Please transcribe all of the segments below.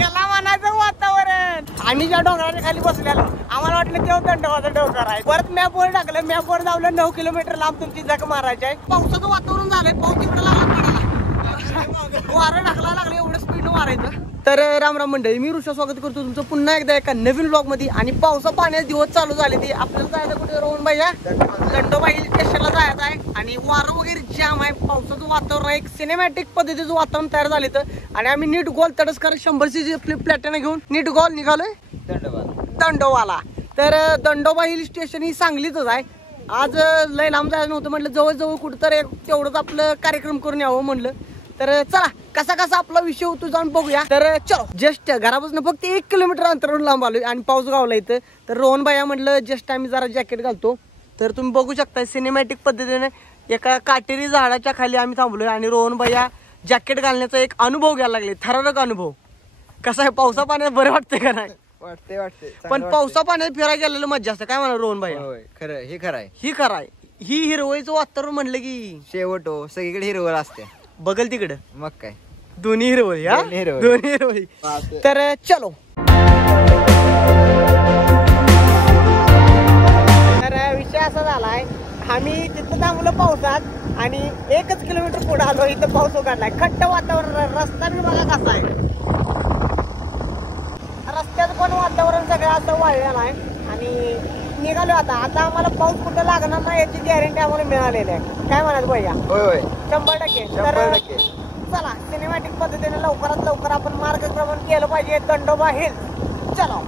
याला म्हणायचं वातावरण. आम्ही ज्या डोंगराच्या खाली बसलेलो आम्हाला वाटलं तेव्हा दंडवाचा डोंगर आहे. परत मॅपवर टाकलं, मॅपवर धावलं 9 किलोमीटर लांब तुमची जग मारायची आहे. पावसाचं वातावरण झालंय, पाऊस तिकडे लागला पडायला, वारं टाकला लागलं, एवढं स्पीड मारायचं. तर राम राम मंडळी, मी ऋषा स्वागत करतो तुमचं पुन्हा एकदा एका नवीन ब्लॉग मध्ये. आणि पावसा पाण्याचे दिवस चालू झाले ते आपल्याला जायचं कुठे रोहन भैया दंडोबा हिल स्टेशनला जायचं आहे. आणि वारं वगैरे जाम आहे, पावसाचं वातावरण आहे, एक सिनेमॅटिक पद्धतीचं वातावरण तयार झाले तर. आणि आम्ही नीट गोल तडसकर 100ची फ्लिप प्लॅटर्न घेऊन नीट गोल निघालोय दंडोबाला. तर दंडोबा हिल स्टेशन ही सांगलीच आहे. आज लय लांब जायचं नव्हतं, म्हटलं जवळजवळ कुठं तर तेवढंच आपलं कार्यक्रम करून यावं म्हणलं. तर चला कसा कसा आपला विषय होतो जाऊन बघूया. तर चलो, जस्ट घरापासून फक्त 1 किलोमीटर अंतरावर लांब आलोय आणि पाऊस गावला इथं. तर रोहन भैया म्हटलं जस्ट आम्ही जरा जॅकेट घालतो. तर तुम्ही बघू शकता सिनेमॅटिक पद्धतीने एका काटेरी झाडाच्या खाली आम्ही थांबलोय आणि रोहन भैया जॅकेट घालण्याचा एक अनुभव घ्यायला लागले, थरारक अनुभव. कसा आहे, पावसा पाण्यात बरं वाटतंय का नाही? वाटते पण पावसा पाण्यात फिरायला गेलेलं मजा असतं. काय म्हणा रोहन भैया? खरं हे खरं आहे. ही खरं आहे. ही हिरवळीचं वातावरण म्हणलं की शेवट हो, सगळीकडे हिरवळ असते. बघल तिकडं मग काय, दोन्ही हिरवळी. हा, दोन्ही हिरवळी. तर चलो, तर विषय असा झालाय, आम्ही तिथं थांबलो पावसात आणि 1 किलोमीटर पुढे आलो, इथं पाऊस उघडलाय. खट्ट वातावरण, रस्ता बी बघा कसा आहे. रस्त्याचं पण वातावरण सगळं असं वाळलेलं आहे. आणि निघालो आता आम्हाला पाऊस कुठं लागणार नाही याची गॅरंटी आम्हाला मिळालेली आहे. काय म्हणाल भैया? होय 100%. तर चला, सिनेमॅटिक पद्धतीने लवकरात लवकर आपण मार्गक्रमण केलं पाहिजे दंडोबा हिल. चलो.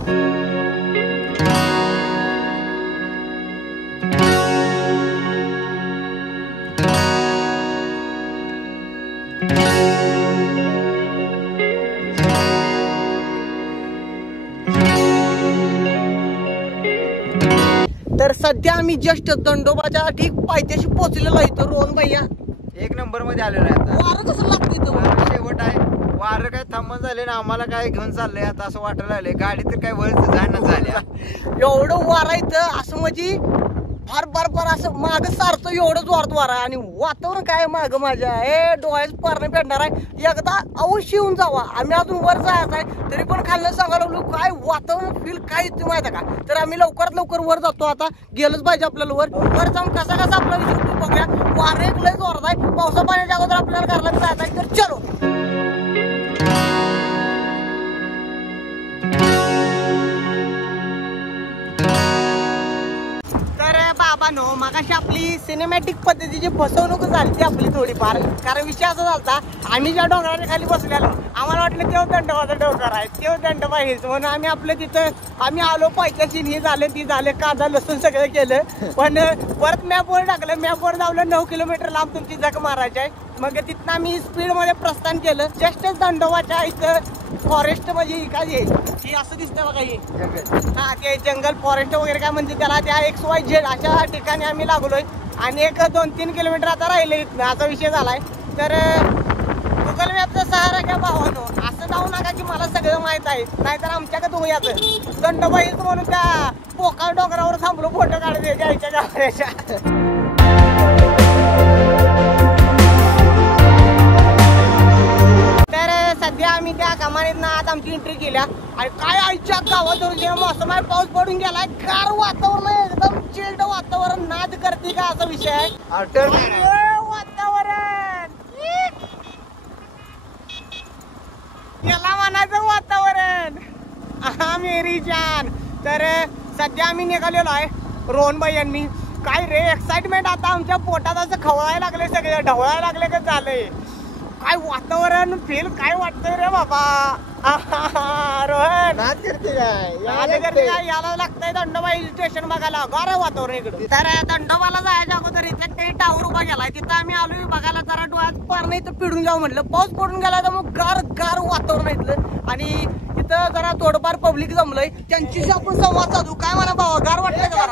तर सध्या आम्ही जस्ट दंडोबाच्या ठीक पायथ्याशी पोहोचलेलो आहे. तर रोहन भैया 1 नंबर मध्ये आलेलो आहे. आता वारं कसं लागतंय तर शेवट आहे, वारं काय थांबून झाले ना, आम्हाला काय घेऊन चाललंय आता असं वाटायला लागलंय. गाडी तर काय वर जायना झाल्या, एवढं वारा इथं असं म्हणजे फार फार फार असं माग सारतं, एवढं जोरात वारा. आणि वातावरण काय माग माझ्या डोळ्याच पारणं फेडणार आहे. एकदा अवश्य येऊन जावा. आम्ही अजून वर जायचं आहे तरी पण खाल्लं सांगायला लागलो काय वातावरण फील काय येते माहिती का. तर आम्ही लवकरात लवकर वर जातो. आता गेलंच पाहिजे आपल्याला वर जाऊन कसा कसा आपला विषय बघूया. वारं एक लय जोरात आहे, पावसा पाण्याच्या अगोदर आपल्याला घरला जायचं आहे. तर चलो. बाबांनो, मगाशी आपली सिनेमॅटिक पद्धतीची फसवणूक झाली ती आपली थोडीफार. कारण विषय असा झाला, आम्ही ज्या डोंगराच्या खाली बसलेलो आम्हाला वाटलं तेव्हा दंडोबाचा डोंगर आहे, तेव्हा दंडोबा हिल्स म्हणून आम्ही आपलं तिथं आम्ही आलो. पायथ्याशी हे झालं ती झालं, कांदा लसूण सगळं केलं. पण परत मॅपवर टाकलं, मॅपवर धावलं 9 किलोमीटर लांब तुमची जग मारायची आहे. मग तिथनं आम्ही स्पीड मध्ये प्रस्थान केलं. जस्टच दंडोबाच्या इथं फॉरेस्ट म्हणजे काय हे असं दिसतं बघा, हे हा ते जंगल फॉरेस्ट वगैरे काय म्हणजे त्याला, त्या XYZ अशा ठिकाणी आम्ही लागलोय. आणि 1-2-3 किलोमीटर आता राहिले इथनं, असा विषय झालाय. तर गुगल मॅपचा सहारा घ्या भावानो, असं जाऊ नका की मला सगळं माहित आहे, नाहीतर आमच्याकडे तुम्ही याचं दंडोबा हिल्स म्हणून त्या पोकाळ डोंगरावर थांबलो फोटो काढते जायच्या गावाच्या. सध्या आम्ही त्या कमानीतनं आज आमची एंट्री केल्या आणि काय आईच्या गावात मौसम आहे, पाऊस पडून गेलाय, गार वातावरण आहे, एकदम चिल्ड वातावरण. नाद करते का असा विषय आहे वातावरण. याला म्हणायचं वातावरण. हा मेरी जान. तर सध्या आम्ही निघालेलो आहे रोहन भैयांनी. काय रे एक्साइटमेंट, आता आमच्या पोटात असं खवळायला लागले, सगळे ढवळायला लागले का झालंय. काय वातावरण फील काय वाटतंय रे बाबा. रोहन काय याला लागतंय दंडोबा हिल स्टेशन बघायला, गार वातावरण इकडे. तर दंडोबाला जायच्या अगोदर इथं ते टावर उभा गेलाय, तिथं आम्ही आलोय बघायला. जरा डोळ्यात पार नाही तर पिढून जाऊ म्हटलं, पाऊस पडून गेला तर मग गार गार वातावरण इथलं. आणि इथं जरा थोडंफार पब्लिक जमलंय, त्यांच्याशी आपण संवाद साधू. काय म्हणा बाबा, गार वाटतंय का?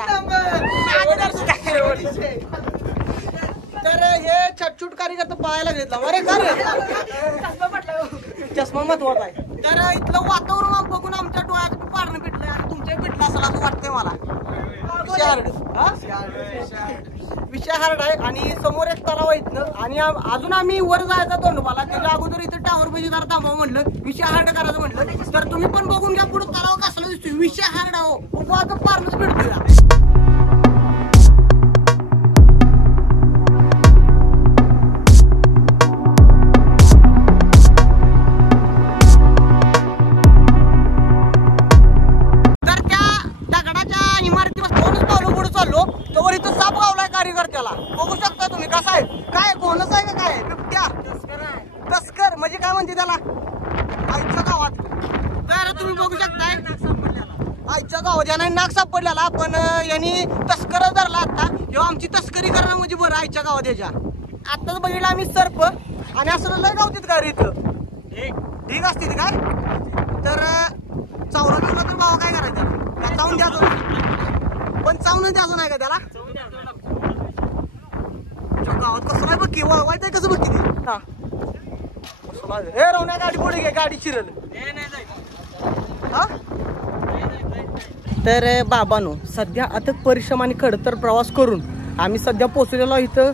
तर हे छटछूट कार्यकर्ता पळायला घेतला. अरे का चष्मा महत्वाचा आहे. तर इथलं वातावरण बघून आमच्या डोळ्यात पारणं पिटलंय आणि तुमच्या पिटलं असं असं वाटतंय मला. विषय हार्ड आहे आणि समोर एक तलाव आहे इथनं आणि अजून आम्ही वर जायचा दंडोबाला त्याच्या अगोदर इथं टावर पाहिजे जरा थांबावं म्हणलं विषय हार्ड करायचं म्हणलं तर तुम्ही पण बघून घ्या पुढे तलाव कसला दिसतोय विषय हार्ड आहे बघू आता पारणच भेटतोय बघू शकता तुम्ही कसा आहे काय कोणच आहे का काय बिबट्या तस्कर म्हणजे काय म्हणते त्याला आईच्या गावात तर तुम्ही बघू शकताय आईच्या गावात यांना नाग सापडलेला पण यांनी तस्कर धरला आता किंवा आमची तस्करी करणं म्हणजे बरं आईच्या गावात याच्या आताच बघितलं आम्ही सर्प आणि असं लय गावतीत का रे इथं ढीग असते काय तर चावला बिवला तर भावा काय करायचं चावून द्यायचं पण चावून द्यायचं नाही का त्याला गावात कसं नाही बघ वळवायचंय कसं बघ किती हे रवण्या गाडी पुढे घे गाडी चिरल तर बाबांनो सध्या अथक परिश्रम आणि खडतर प्रवास करून आम्ही सध्या पोहोचलेलो इथं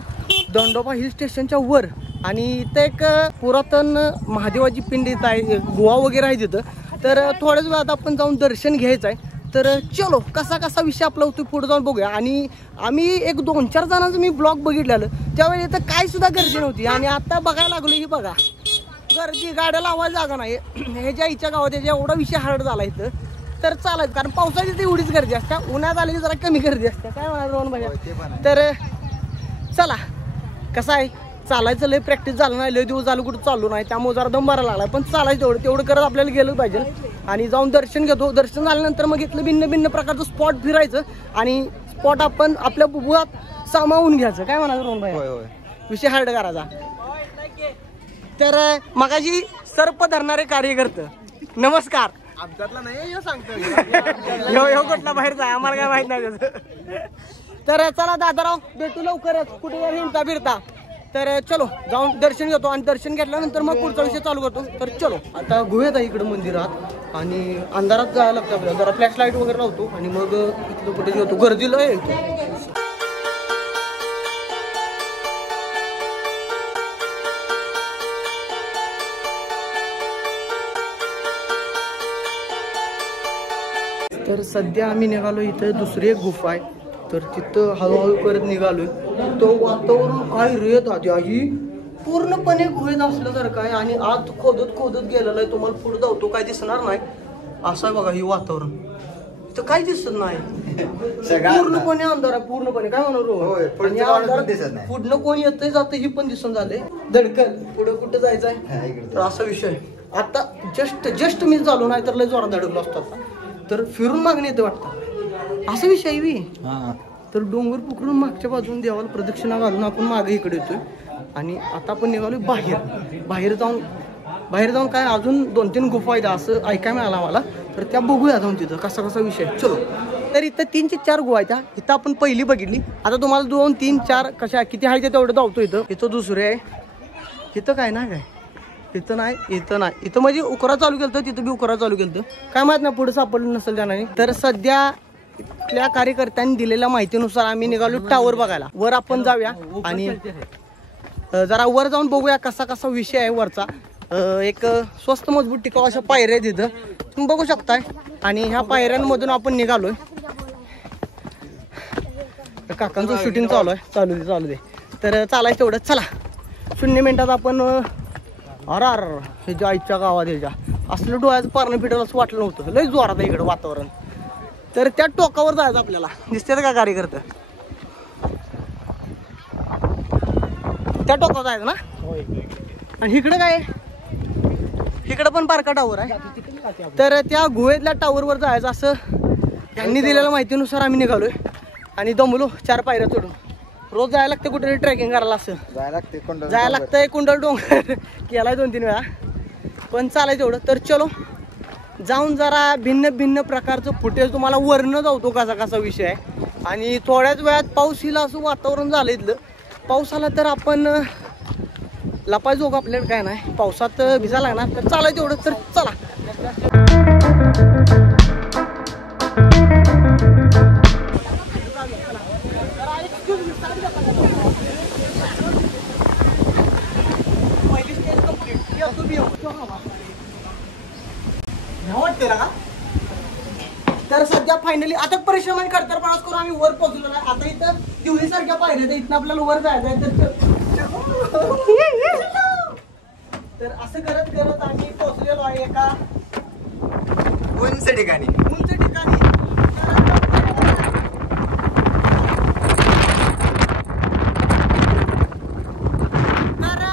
दंडोबा हिल स्टेशनच्या वर आणि इथं एक पुरातन महादेवाची पिंड इथं आहे गुहा वगैरे आहे तिथं तर थोड्याच वेळात आपण जाऊन दर्शन घ्यायचं आहे तर चलो कसा कसा विषय आपला होतो पुढे जाऊन बघूया आणि आम्ही एक 2-4 जणांचं मी ब्लॉग बघितलेलं त्यावेळी इथं काय सुद्धा गर्दी नव्हती आणि आता बघायला लागलो ही बघा गर्दी गाड्या लावायला जागा नाही ह्याच्या आईच्या गावात याच्या एवढा विषय हार्ड झाला इथं तर चालायचं कारण पावसाची ती एवढीच गर्दी असते उन्हात आली की जरा कमी गर्दी असते काय म्हणाल रोहन भैया तर चला कसं आहे चालायचं लय प्रॅक्टिस झालं नाही लय दिवस झालं कुठं चालू नाही त्यामुळे जरा दम भरायला लागला पण चालायचं तेवढं करत आपल्याला गेलं पाहिजे आणि जाऊन दर्शन घेतो दर्शन झाल्यानंतर मग इथलं भिन्न प्रकारचं स्पॉट फिरायचं आणि स्पॉट आपण आपल्या बुबुळात सामावून घ्यायचं काय म्हणाल रोहन भैया विषय हार्ड करायचा तर मगाशी सर्प धरणारे कार्यकर्ते नमस्कार आमच्यातला नाही सांगतो कुठला बाहेर जाय आम्हाला काय माहित नाही त्याचं तर चला दादाराव भेटू लवकरच कुठे हिंडता फिरता तर चलो जाऊन दर्शन घेतो आणि दर्शन घेतल्यानंतर मग पुढचा विषय चालू करतो तर चलो आता गुहेत आहे इकडं मंदिरात आणि अंधारात जायला लागतं आपल्याला जरा फ्लॅश लाईट वगैरे लावतो आणि मग इथलं कुठे घेतो गर्दीला येतो तर सध्या आम्ही निघालो इथं दुसरी एक गुफा आहे तर तिथं हळूहळू करत निघालोय तो वातावरण काय रेत ही पूर्णपणे गुहेत असल्यासारखं आहे आणि आत खोदत गेलेलं आहे तुम्हाला पुढे जाऊ तो काय दिसणार नाही असं आहे बघा ही वातावरण इथं काय दिसत नाही पूर्णपणे अंधार आहे पूर्णपणे काय म्हणणार पुढनं कोण येतंय जातं ही पण दिसून झाले धडकल पुढे कुठं जायचं आहे तर असा विषय आता जस्ट मी चालू नाही तर लय जोरात धडकलो असतो आता तर फिरून मागणी येते वाटतं असा विषय बी तर डोंगर पुकरून मागच्या बाजून देवाला प्रदक्षिणा घालून आपण मागे इकडे येतोय आणि आता आपण निघालोय बाहेर जाऊन काय अजून 2-3 गुफा आहेत असं ऐकायला मिळालं आम्हाला तर त्या बघूया जाऊन तिथं कसा विषय चलो तर इथं 3 ते 4 गुहा आहेत इथं आपण पहिली बघितली आता तुम्हाला 2, 3, 4 कशा किती आहे तेवढं धावतो इथं दुसरे आहे इथं काय नाही काय इथं नाही इथं म्हणजे उकरा चालू केलं तिथं बी उकरा चालू केलं काय माहित नाही पुढे सापडलं नसेल त्याने तर सध्या इथल्या कार्यकर्त्यांनी दिलेल्या माहितीनुसार आम्ही निघालो टावर बघायला वर आपण जाऊया आणि जरा वर जाऊन बघूया कसा विषय आहे वरचा एक स्वस्त मजबूत टिकाव अशा पायऱ्या आहेत तिथं तुम्ही बघू शकताय आणि ह्या पायऱ्यांमधून आपण निघालोय काकांचं शूटिंग चालू दे तर चालायचं तेवढं चला 0 मिनिटात आपण ह्याच्या आईच्या गावात ह्याच्या असलं डोळ्याचं पारणं फिटलं असं वाटलं नव्हतं लय जोरात आहे इकडं वातावरण तर त्या टोकावर जायचं आपल्याला दिसते का कार्यकर्ते त्या टोकावर जायचं ना आणि इकडं काय इकडं पण बारका टावर आहे तर त्या गुहेतल्या टावरवर जायचं असं त्यांनी दिलेल्या माहितीनुसार आम्ही निघालोय आणि दमलो 4 पायऱ्या चढून रोज जायला लागते कुठे ट्रेकिंग करायला असं जायला लागतंय कुंडल डोंगर केलाय 2-3 वेळा पण चालायचं एवढं तर चलो जाऊन जरा भिन्न प्रकारचं फुटेज तुम्हाला वरनं जाऊतो कसा विषय आहे आणि थोड्याच वेळात पाऊस येईल असं वातावरण झालं इथलं पाऊस आला तर आपण लपायचो आपल्याला काय नाही पावसात भिजायला लागणार तर चालायचं एवढं तर चला वाटते ना. तर सध्या फायनली आता परिश्रम करतर प्रवास करून आम्ही वर पोहोचलो नाही. आता इथं दिवली सारख्या पाहिजे तर इथं आपल्याला वर जायचं आहे. तर असं करत करत आम्ही पोहोचलेलो आहे एका उंच ठिकाणी. तर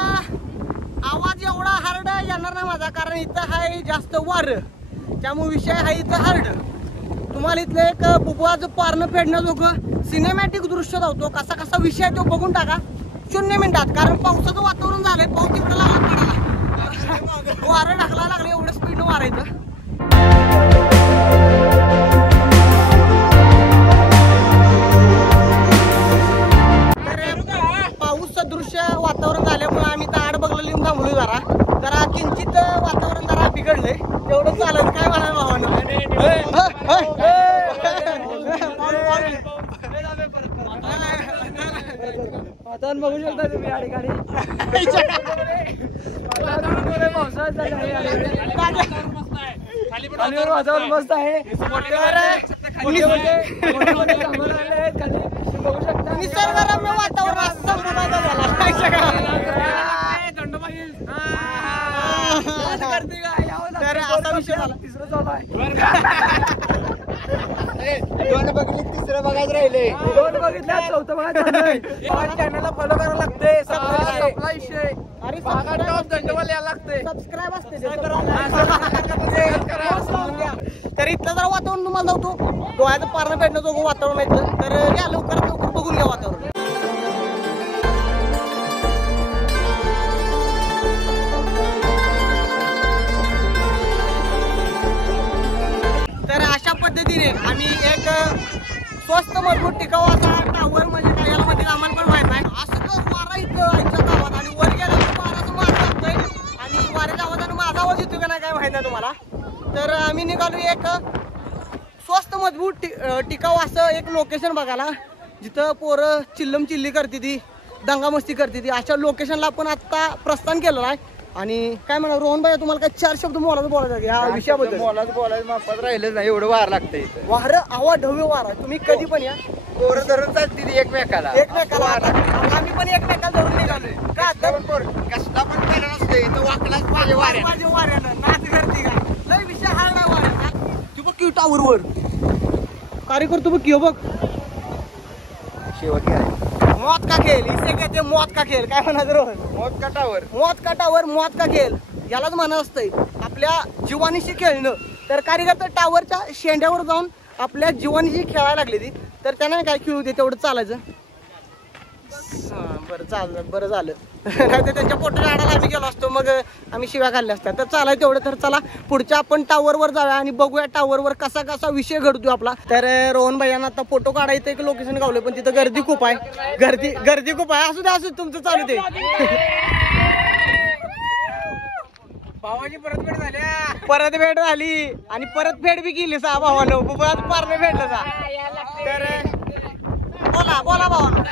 आवाज एवढा हार्ड येणार ना माझा, कारण इथं आहे जास्त वार, त्यामुळे विषय आहे इथं हार्ड. तुम्हाला इथलं एक बुबुआचं पारणं फेडण्याजोगं सिनेमॅटिक दृश्य धावतो. कसा कसा विषय आहे तो बघून टाका 0 मिनिटात, कारण पावसाचं वातावरण झालंय. पाऊस तिकडे लागला पडायला, वारं ढकलायला लागले, एवढं स्पीडनं वारायचं. पाऊस सदृश्य वातावरण झाल्यामुळे आम्ही तर आड बघलं लिहून थांबलो. जरा किंचित वातावरण जरा बिघडलंय, तेवढं चालत काय म्हणाल भावानं. वातावरण बघू शकता तुम्ही या ठिकाणी. वातावरण मस्त आहे. बघू शकता निसर्गरम्य वातावरण असं तर असा विषय झाला. तिसरं चालू आहे. दोन बघितले तिसरं बघायचं राहिले. दोन बघितलं चौथं बघायचं. चॅनलला फॉलो करायला लागते. आपला विषय अरे दंडवाल यायला लागते. सबस्क्राईब असते तर इथलं जरा वातावरण तुम्हाला जातो डोळ्याचं पारणं फेडणं जोगं वातावरण आहे. तर या लवकरात लवकर बघून घ्या वातावरण. तर अशा पद्धतीने आम्ही एक स्वस्त मजबूत टिकाऊ असा टावर म्हणजे काय याला मध्ये आम्हाला पण माहित नाही. असं वारा इथं आमच्या गावात आणि वर गेला वाराचं माझं लागतंय आणि वाऱ्याच्या आवाजाने माझा आवाज येतो का नाही काय माहित नाही तुम्हाला. तर आम्ही निघालो एक स्वस्त मजबूत टिकाऊ असं एक लोकेशन बघायला, जिथं पोरं चिल्लम चिल्ली करते ती, दंगामस्ती करते ती. अशा लोकेशनला आपण आता प्रस्थान केलेलं आहे. आणि काय म्हणा रोहन भाई, तुम्हाला काय 4 शब्द मोलाचं बोलायचं ह्या विषयाबद्दल? मोलाचं बोलायचं मापात राहिलं नाही, एवढं वार लागतंय इथं. वार आवा ढव्य वार आहे. तुम्ही कधी पण या, पोरं धरून चालतील एकमेकाला. आम्ही पण एकमेकाला धरून निघालोय का कसला पण पहिला नसतं इथं, वाकलाच पाहिजे वाऱ्यानं. माझ्या वाऱ्यानं नाच करते का लय विषय हा नाही वाऱ्याचा. तू बघ की टावर वर कार्य करतो बघ की. बघ शेवट काय मौत का खेळ, इसे कहते मौत का खेळ. काय म्हणायचं रोहन? मौत काटावर. मौत काटावर मौत का खेळ यालाच म्हणत असतंय आपल्या जीवानीशी खेळणं. तर कार्यकर्ता टावरच्या शेंड्यावर जाऊन आपल्या जीवानीशी खेळायला लागली ती. तर त्याने काय खेळू दे, तेवढं चालायचं. बरं झालं नाही तर त्यांच्या पोटाला आडायला आम्ही गेलो असतो, मग आम्ही शिव्या खाल्ल्या असत्या. तर चालाय तेवढं. तर चला पुढच्या आपण टावरवर जाऊया आणि बघूया टावरवर कसा कसा विषय घडतो आपला. तर रोहन भैयानं आता फोटो काढायचं एक लोकेशन गावलं, पण तिथं गर्दी खूप आहे. गर्दी खूप आहे. असू दे तुमचं चालू दे. भावाची परत भेट झाली आणि परत फेड बी केली सा भावानं. बुबुळाचं पारणं फेडलं सा. तर बोला भावानं.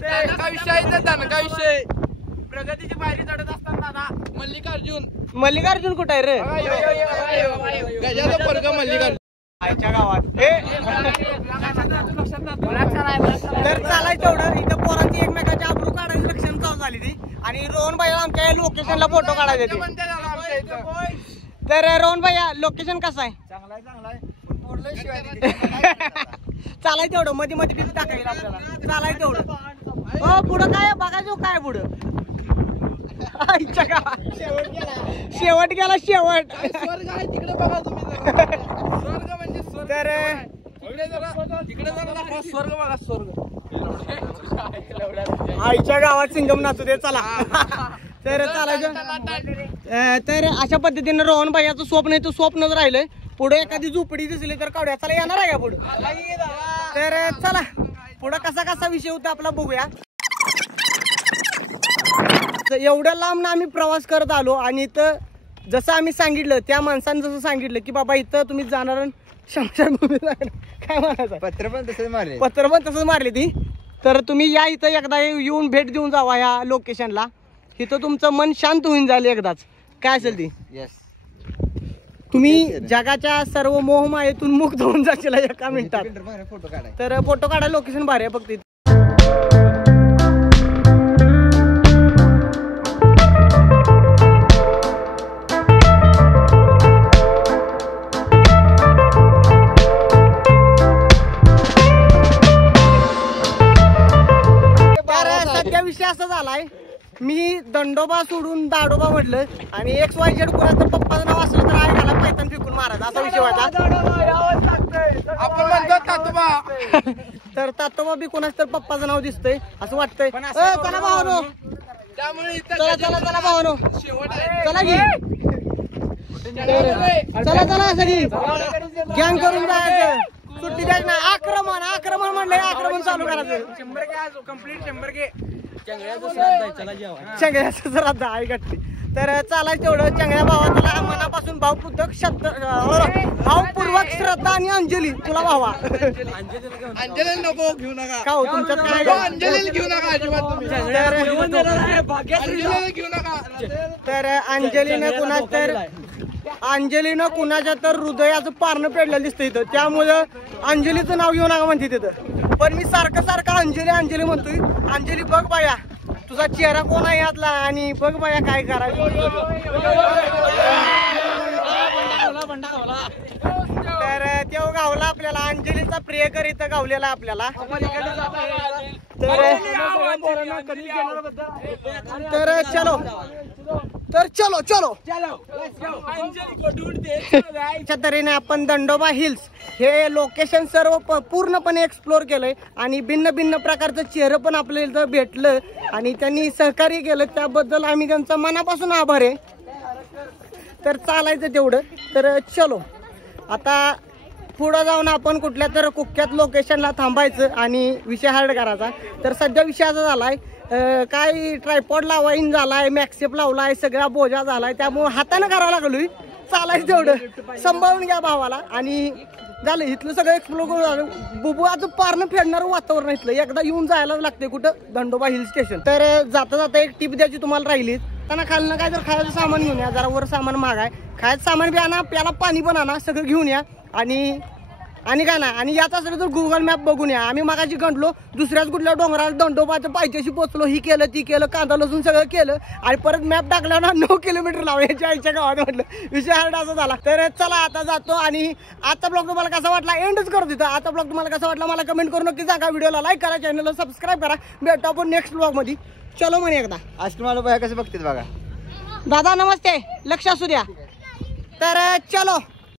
दणका विषय प्रगतीची पायरी चढत असताना दादा मल्लिकार्जुन कुठं आहे रे? गजाचा पोरग मल्लिकार्जुन आईच्या गावात. तर चालायचं तेवढं. इथं पोरांची एकमेकाची आबरू काढायची लक्षण चालू झाली ती. आणि रोहन भाई आमच्या लोकेशनला फोटो काढायचे ते. तर रोहन भाई लोकेशन कसं आहे? चालायचं तेवढं. मध्ये टिप टाकायला आपल्याला. चालायचं तेवढं. हो पुढं काय बघायचं काय पुढं? आईच्या गावात शेवट गेला शेवट. स्वर्ग आहे तिकडे बघा तुम्ही. स्वर्ग म्हणजे स्वर्ग. तर तिकडे स्वर्ग बघा स्वर्ग. आईच्या गावात सिंगम नाचू दे. चला तर चालायचं. तर अशा पद्धतीने रोहन भैयाचं स्वप्न आहे, तो स्वप्नच राहिलंय. पुढे एखादी झोपडी दिसली तर काढूया. चला येणार आहे का पुढे? तर चला पुढे कसा कसा विषय होता आपला बघूया. एवढ्या लांब ना आम्ही प्रवास करत आलो आणि इथं जसं आम्ही सांगितलं, त्या माणसाने जसं सांगितलं की बाबा इथं तुम्ही जाणार शमशानभूमी काय म्हणायचं, पत्र पण तसंच मारले ती. तर तुम्ही या इथं एकदा येऊन भेट देऊन जावा या लोकेशनला. इथं तुमचं मन शांत होऊन जाईल एकदाच. काय असेल ती. येस. तुम्ही जगाच्या सर्व मोहमायेतून मुक्त होऊन जाशील एका मिनिटात. फोटो काढाय. तर फोटो काढायला लोकेशन भारी आहे फक्त. सध्या विषय असा झालाय, मी दंडोबा सोडून दाडोबा म्हटलं आणि XYZ कोणाचं पप्पाचं नाव असलं तर आहे त्याला पैतान फेकून मारायचा असा विषय होता. आपण म्हणतो तातोबा. तर तातोबा बी कोणाच तर पप्पाचं नाव दिसतंय असं वाटतंय. चला भावानो, त्यामुळे चला चला चला भावानो, चला की चला चला सगळी गँग करून जायचं. सुट्टी द्यायची ना. आक्रमण आक्रमण म्हणलंय, आक्रमण चालू करायचं. 100 के कंप्लीट 100 के. चंगळ्याचं जरा दहा गट्टी. तर चालायचं तेवढं. चंगळ्या भावाला मनापासून भावपूर्वक श्रद्धा आणि अंजली तुला भावा. अंजली नको घेऊ नका. का हो तुमच्यात काय? अंजली घेऊ नका अजिबात तुम्ही. अंजलीला घेऊ नका. तर अंजलीनं कुणाच्या तर हृदयाचं पारणं पेडलेलं दिसतं इथं, त्यामुळं अंजलीचं नाव घेऊ नका म्हणते तिथं. पण मी सारखं सारखं अंजली अंजली म्हणतोय. अंजली बघ बाया तुझा चेहरा कोण आहे यातला आणि बघ बाया काय करायचं. तर तेव्हा गावला आपल्याला अंजलीचा प्रियकर इथं गावलेला आपल्याला. तर चलो तर चलो चलो अशा तऱ्हेने आपण दंडोबा हिल्स हे लोकेशन सर्व पूर्णपणे एक्सप्लोर केलंय आणि भिन्न भिन्न प्रकारचं चेहरं पण आपल्याला इथं भेटलं आणि त्यांनी सहकार्य केलं त्याबद्दल आम्ही त्यांचा मनापासून आभार आहे. तर चालायचं तेवढं. तर चलो आता पुढं जाऊन आपण कुठल्या तर कुख्यात लोकेशनला थांबायचं आणि विषय हार्ड करायचा. तर सध्या विषय असा झालाय, काय ट्रायपॉड लावाईन झालाय, मॅक्सेप लावलाय, सगळा बोजा झालाय, त्यामुळे हाताने करावं लागलोय. चालायचं तेवढं. सांभाळून घ्या भावाला आणि झालं इथलं सगळं एक्सप्लोर करून झालं. बुबुआचं पारणं फेडणारं वातावरण इथलं. एकदा येऊन जायलाच लागते कुठं, दंडोबा हिल स्टेशन. तर जाता जाता एक टिप द्यायची तुम्हाला राहिली. त्यांना खालनं काय तर खायचं सामान घेऊन या, जरा वर सामान मागाय, खायचं सामान बी आणा, प्याला पाणी पण आणा, सगळं घेऊन या. आणि काय ना, आणि यात असेल तर गुगल मॅप बघून या. आम्ही मागाची गंटलो दुसऱ्याच कुठल्या डोंगराला दंडोबाच्या पायथ्याशी पोचलो, ही केलं ती केलं, कांदा लसूण सगळं केलं आणि परत मॅप टाकला ना 9 किलोमीटर लावायच्या आईच्या गावात. म्हटलं विषय हार्ड असा झाला. तर चला आता जातो आणि आजचा ब्लॉग तुम्हाला कसा वाटला एंडच करतो तिथं. आता ब्लॉग तुम्हाला कसा वाटला मला कमेंट करून नक्की सांगा. व्हिडिओला लाईक करा, चॅनलला सबस्क्राईब करा. भेटतो आपण नेक्स्ट ब्लॉग मध्ये. चलो म्हणे एकदा. आज तुम्हाला बाया कसे बघतील बघा. दादा नमस्ते, लक्ष असू द्या. तर चलो.